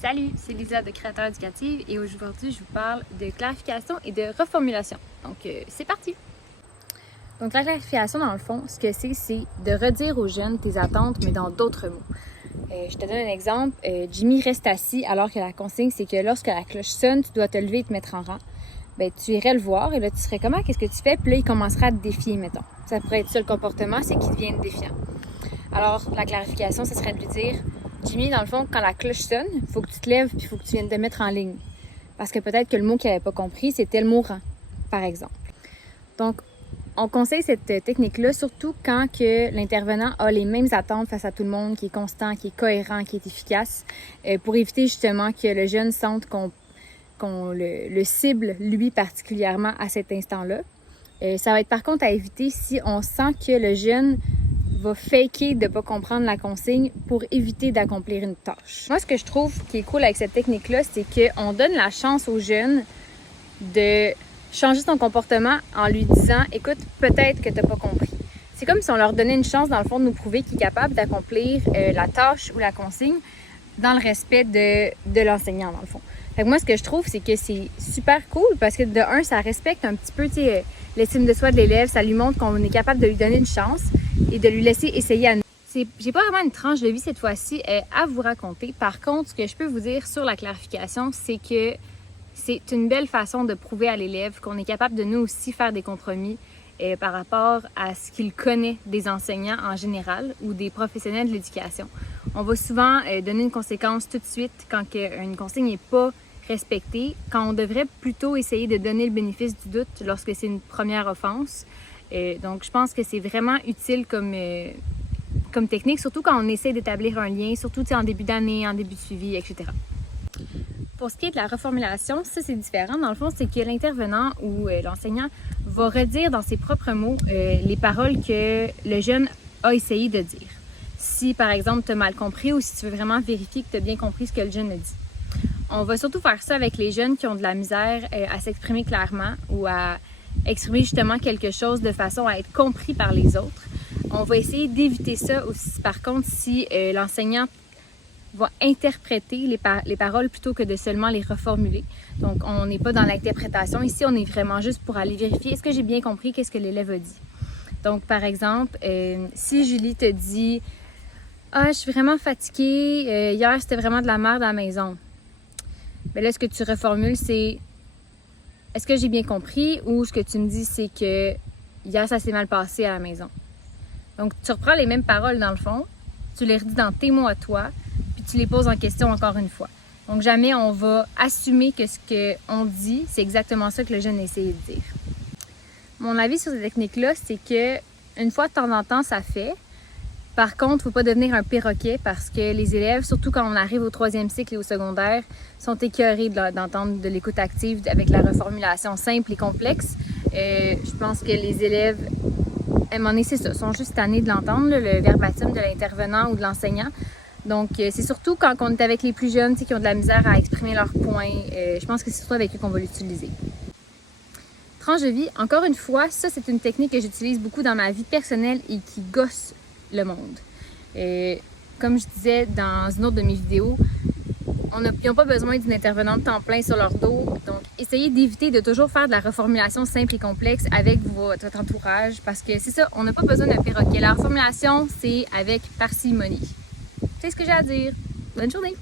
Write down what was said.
Salut, c'est Lisa de Créateur Éducative et aujourd'hui je vous parle de clarification et de reformulation. Donc c'est parti! Donc la clarification dans le fond, ce que c'est de redire aux jeunes tes attentes mais dans d'autres mots. Je te donne un exemple. Jimmy reste assis alors que la consigne c'est que lorsque la cloche sonne, tu dois te lever et te mettre en rang. Ben, tu irais le voir et là tu serais comment? Qu'est-ce que tu fais? Puis là il commencerait à te défier, mettons. Ça pourrait être ça le comportement, c'est qu'il devient défiant. Alors la clarification, ce serait de lui dire: Jimmy, dans le fond, quand la cloche sonne, il faut que tu te lèves puis il faut que tu viennes te mettre en ligne. Parce que peut-être que le mot qu'il n'avait pas compris, c'était le mot rang, par exemple. Donc, on conseille cette technique-là, surtout quand que l'intervenant a les mêmes attentes face à tout le monde, qui est constant, qui est cohérent, qui est efficace, pour éviter justement que le jeune sente qu'on le cible, lui, particulièrement à cet instant-là. Ça va être par contre à éviter si on sent que le jeune va faker de ne pas comprendre la consigne pour éviter d'accomplir une tâche. Moi, ce que je trouve qui est cool avec cette technique-là, c'est qu'on donne la chance aux jeunes de changer son comportement en lui disant « Écoute, peut-être que tu n'as pas compris ». C'est comme si on leur donnait une chance, dans le fond, de nous prouver qu'il est capable d'accomplir la tâche ou la consigne dans le respect de l'enseignant, dans le fond. Fait que moi, ce que je trouve, c'est que c'est super cool parce que de un, ça respecte un petit peu l'estime de soi de l'élève, ça lui montre qu'on est capable de lui donner une chance et de lui laisser essayer à nous. J'ai pas vraiment une tranche de vie cette fois-ci à vous raconter. Par contre, ce que je peux vous dire sur la clarification, c'est que c'est une belle façon de prouver à l'élève qu'on est capable de nous aussi faire des compromis par rapport à ce qu'il connaît des enseignants en général ou des professionnels de l'éducation. On va souvent donner une conséquence tout de suite quand une consigne n'est pas respectée, quand on devrait plutôt essayer de donner le bénéfice du doute lorsque c'est une première offense. Donc, je pense que c'est vraiment utile comme technique, surtout quand on essaie d'établir un lien, surtout en début d'année, en début de suivi, etc. Pour ce qui est de la reformulation, ça c'est différent. Dans le fond, c'est que l'intervenant ou l'enseignant va redire dans ses propres mots les paroles que le jeune a essayé de dire. Si, par exemple, tu as mal compris ou si tu veux vraiment vérifier que tu as bien compris ce que le jeune a dit. On va surtout faire ça avec les jeunes qui ont de la misère à s'exprimer clairement ou à exprimer justement quelque chose de façon à être compris par les autres. On va essayer d'éviter ça aussi, par contre, si l'enseignant va interpréter les paroles plutôt que de seulement les reformuler. Donc, on n'est pas dans l'interprétation. Ici, on est vraiment juste pour aller vérifier est-ce que j'ai bien compris qu'est-ce que l'élève a dit. Donc, par exemple, si Julie te dit « Ah, je suis vraiment fatiguée, hier c'était vraiment de la merde à la maison », bien là, ce que tu reformules, c'est « Est-ce que j'ai bien compris » ou ce que tu me dis, c'est que hier ça s'est mal passé à la maison. Donc, tu reprends les mêmes paroles dans le fond, tu les redis dans tes mots à toi, puis tu les poses en question encore une fois. Donc, jamais on va assumer que ce qu'on dit, c'est exactement ça que le jeune a essayé de dire. Mon avis sur cette technique-là, c'est que une fois de temps en temps, ça fait. Par contre, il ne faut pas devenir un perroquet parce que les élèves, surtout quand on arrive au 3e cycle et au secondaire, sont écœurés d'entendre de l'écoute active avec la reformulation simple et complexe. Je pense que les élèves, à un moment donné, c'est ça, sont juste tannés de l'entendre, le verbatim de l'intervenant ou de l'enseignant. Donc, c'est surtout quand on est avec les plus jeunes qui ont de la misère à exprimer leurs points. Je pense que c'est surtout avec eux qu'on va l'utiliser. Tranche de vie, encore une fois, ça c'est une technique que j'utilise beaucoup dans ma vie personnelle et qui gosse le monde. Comme je disais dans une autre de mes vidéos, ils n'ont pas besoin d'une intervenante temps plein sur leur dos. Donc, essayez d'éviter de toujours faire de la reformulation simple et complexe avec votre entourage parce que c'est ça, on n'a pas besoin d'un perroquet. La reformulation, c'est avec parcimonie. C'est ce que j'ai à dire. Bonne journée!